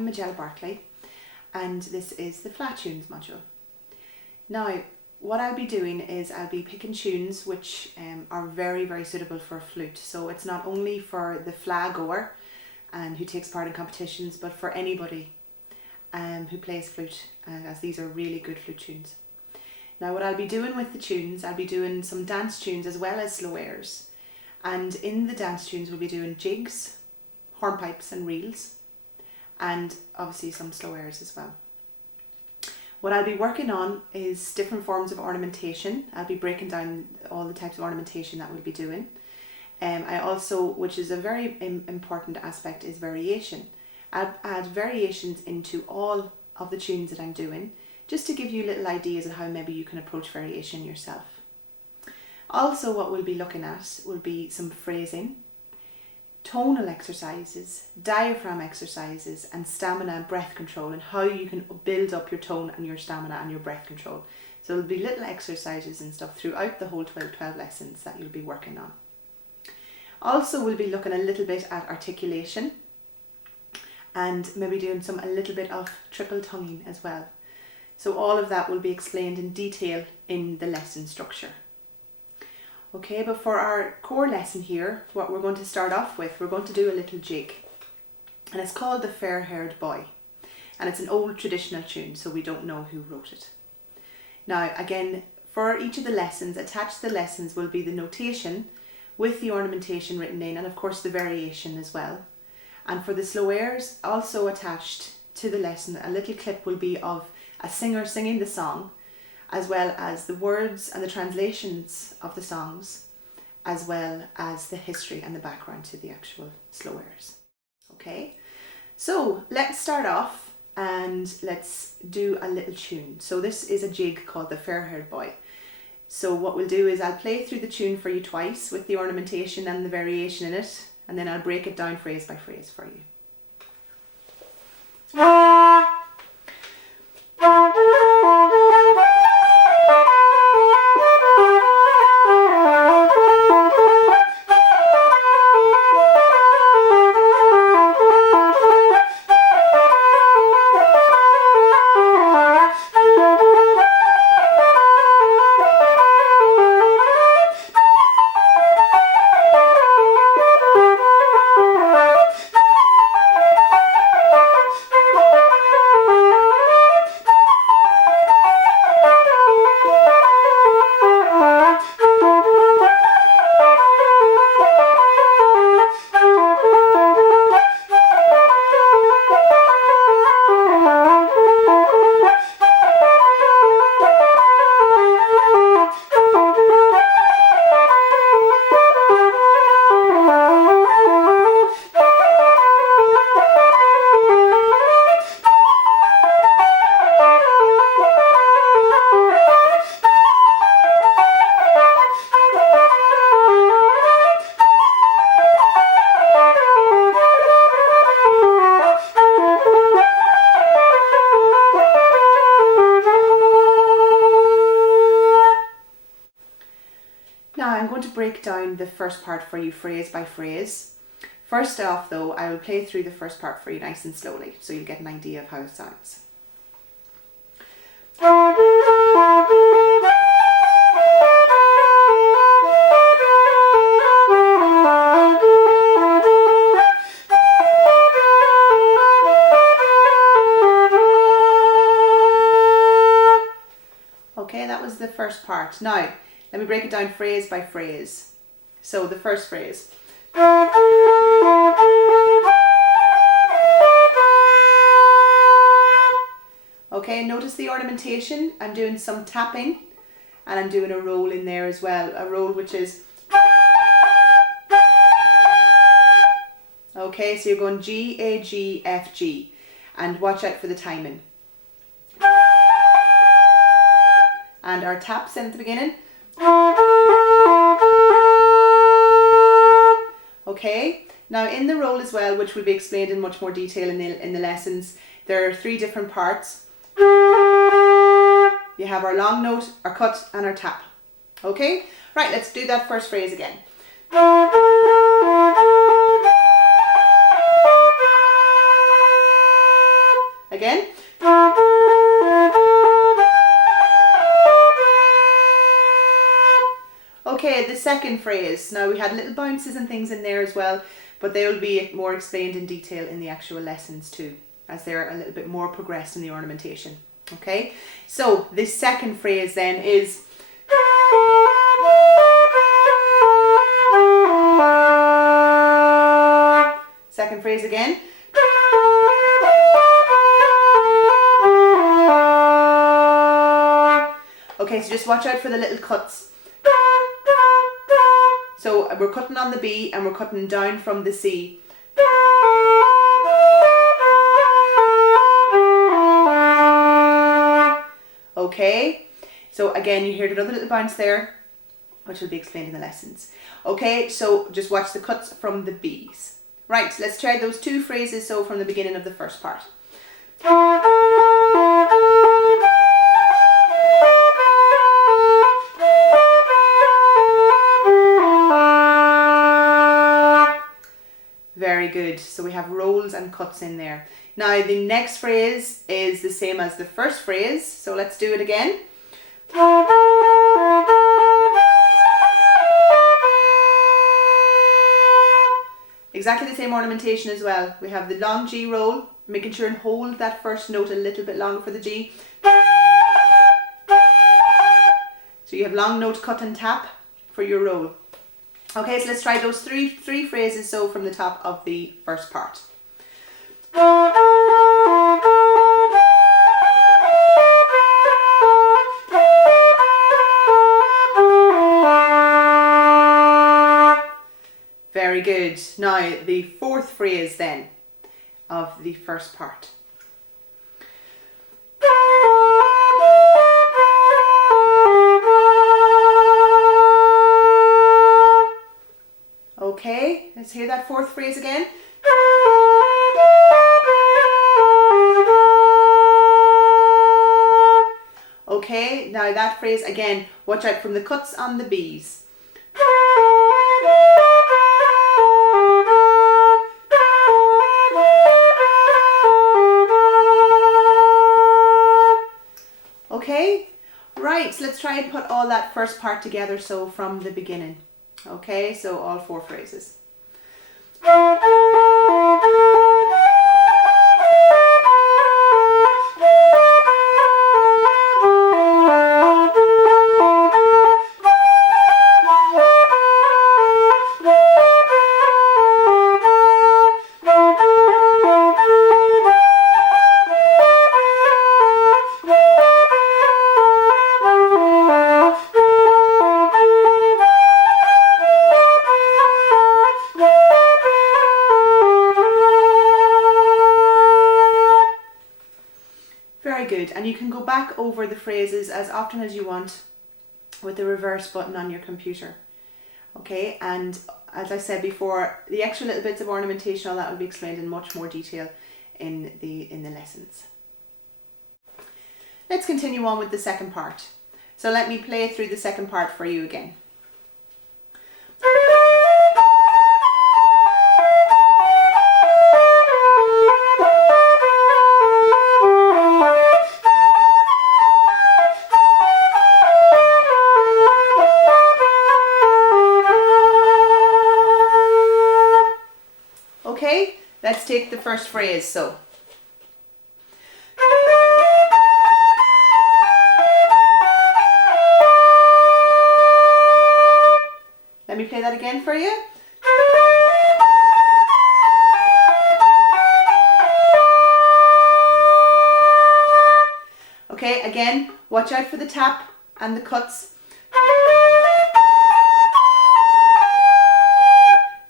I'm Majella Bartley and this is the Flat Tunes module. Now what I'll be doing is I'll be picking tunes which are very suitable for a flute. So it's not only for the flag goer and who takes part in competitions, but for anybody who plays flute, as these are really good flute tunes. Now what I'll be doing with the tunes, I'll be doing some dance tunes as well as slow airs. And in the dance tunes we'll be doing jigs, hornpipes and reels, and obviously some slow airs as well. What I'll be working on is different forms of ornamentation. I'll be breaking down all the types of ornamentation that we'll be doing. I also, which is a very important aspect, is variation. I'll add variations into all of the tunes that I'm doing, just to give you little ideas of how maybe you can approach variation yourself. Also what we'll be looking at will be some phrasing, tonal exercises, diaphragm exercises, and stamina and breath control, and how you can build up your tone and your stamina and your breath control. So there'll be little exercises and stuff throughout the whole 12 lessons that you'll be working on. Also we'll be looking a little bit at articulation and maybe doing a little bit of triple tonguing as well. So all of that will be explained in detail in the lesson structure. Okay, but for our core lesson here, what we're going to start off with, we're going to do a little jig. And it's called The Fair-Haired Boy. And it's an old traditional tune, so we don't know who wrote it. Now again, for each of the lessons, attached to the lessons will be the notation with the ornamentation written in, and of course the variation as well. And for the slow airs, also attached to the lesson, a little clip will be of a singer singing the song, as well as the words and the translations of the songs, as well as the history and the background to the actual slow airs. Okay, so let's start off and let's do a little tune. So this is a jig called The Fair-Haired Boy. So what we'll do is I'll play through the tune for you twice with the ornamentation and the variation in it, and then I'll break it down phrase by phrase for you. Now I'm going to break down the first part for you phrase by phrase. First off though, I will play through the first part for you nice and slowly, so you'll get an idea of how it sounds. Okay, that was the first part. Now, let me break it down phrase by phrase. So the first phrase. Okay, notice the ornamentation. I'm doing some tapping and I'm doing a roll in there as well. A roll which is... Okay, so you're going G, A, G, F, G. And watch out for the timing. And our taps in at the beginning. Okay, now in the roll as well, which will be explained in much more detail in the lessons, there are 3 different parts. You have our long note, our cut, and our tap. Okay, right, let's do that first phrase again. again. Okay, the second phrase. Now we had little bounces and things in there as well, but they will be more explained in detail in the actual lessons too, as they're a little bit more progressed in the ornamentation. Okay, so this second phrase then is second phrase again. Okay, so just watch out for the little cuts. So we're cutting on the B and we're cutting down from the C. Okay, so again you heard another little bounce there, which will be explained in the lessons. Okay, so just watch the cuts from the B's. Right, let's try those two phrases so from the beginning of the first part. Very good. So we have rolls and cuts in there. Now the next phrase is the same as the first phrase. So let's do it again. Exactly the same ornamentation as well. We have the long G roll, making sure and hold that first note a little bit longer for the G. So you have long note, cut and tap for your roll. Okay, so let's try those three phrases so from the top of the first part. Very good. Now the fourth phrase then of the first part. Okay, let's hear that fourth phrase again. Okay, now that phrase again, watch out from the cuts on the B's. Okay, right, so let's try and put all that first part together so from the beginning. Okay, so all four phrases. Good, and you can go back over the phrases as often as you want with the reverse button on your computer. Okay, and as I said before, the extra little bits of ornamentation, all that will be explained in much more detail in the lessons. Let's continue on with the second part. So let me play through the second part for you again. Okay, let's take the first phrase. So, let me play that again for you. Okay, again, watch out for the tap and the cuts.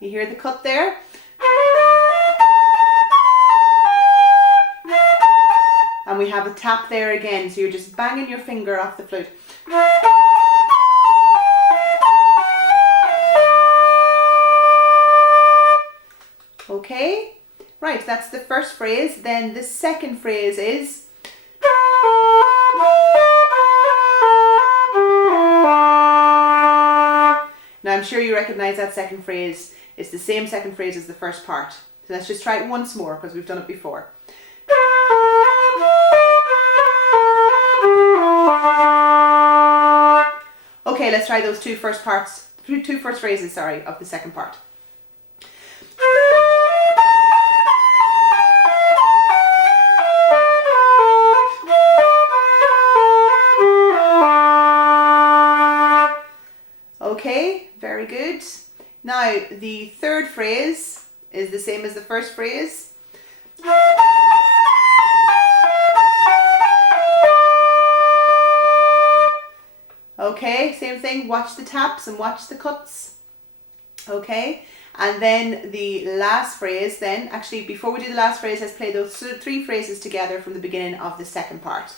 You hear the cut there? And we have a tap there again, so you're just banging your finger off the flute. Okay, right, that's the first phrase. Then the second phrase is now I'm sure you recognize that second phrase. It's the same second phrase as the first part. So let's just try it once more because we've done it before. Okay, let's try those two first phrases, sorry, of the second part. Okay, very good. Now, the third phrase is the same as the first phrase. Okay, same thing, watch the taps and watch the cuts. Okay, and then the last phrase then, actually before we do the last phrase, let's play those three phrases together from the beginning of the second part.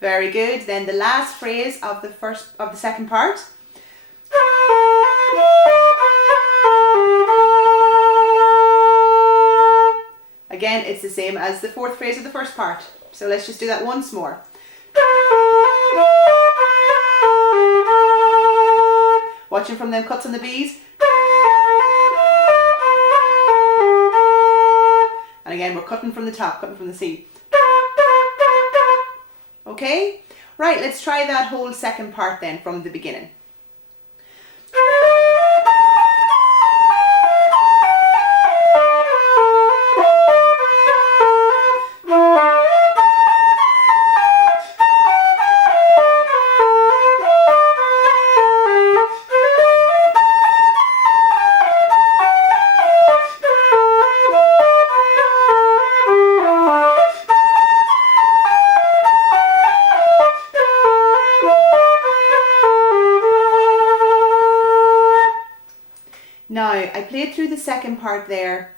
Very good. Then the last phrase of the second part. Again, it's the same as the fourth phrase of the first part. So let's just do that once more. Watching from them cuts on the B's. And again, we're cutting from the top, cutting from the C. Okay, right, let's try that whole second part then from the beginning. Now, I played through the second part there,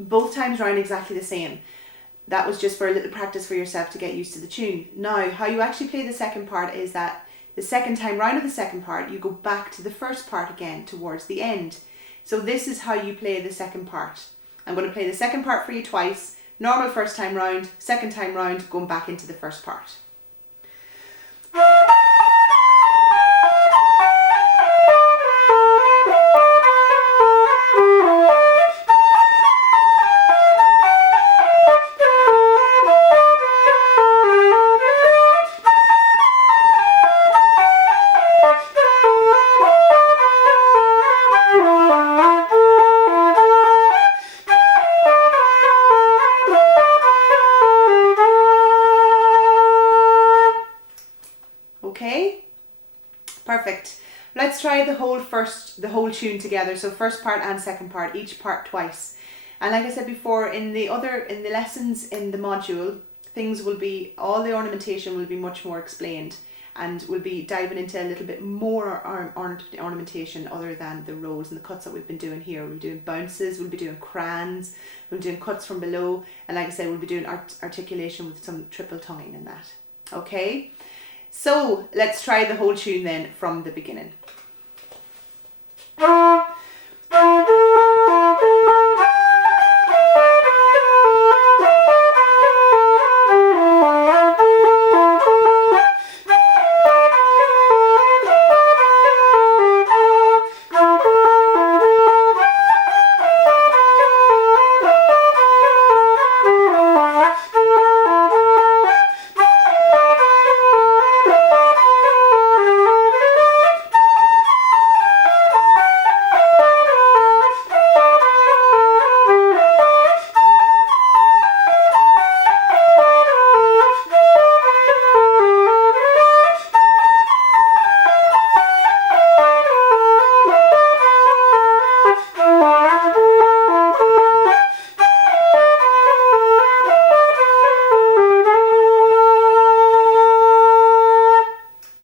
both times round exactly the same. That was just for a little practice for yourself to get used to the tune. Now, how you actually play the second part is that the second time round of the second part, you go back to the first part again towards the end. So this is how you play the second part. I'm going to play the second part for you twice. Normal first time round, second time round, going back into the first part. Okay, perfect. Let's try the whole tune together. So first part and second part, each part twice. And like I said before, in the lessons in the module, all the ornamentation will be much more explained, and we'll be diving into a little bit more ornamentation other than the rows and the cuts that we've been doing here. We'll be doing bounces, we'll be doing crans, we'll be doing cuts from below, and like I said, we'll be doing articulation with some triple tonguing in that. Okay, so let's try the whole tune then from the beginning.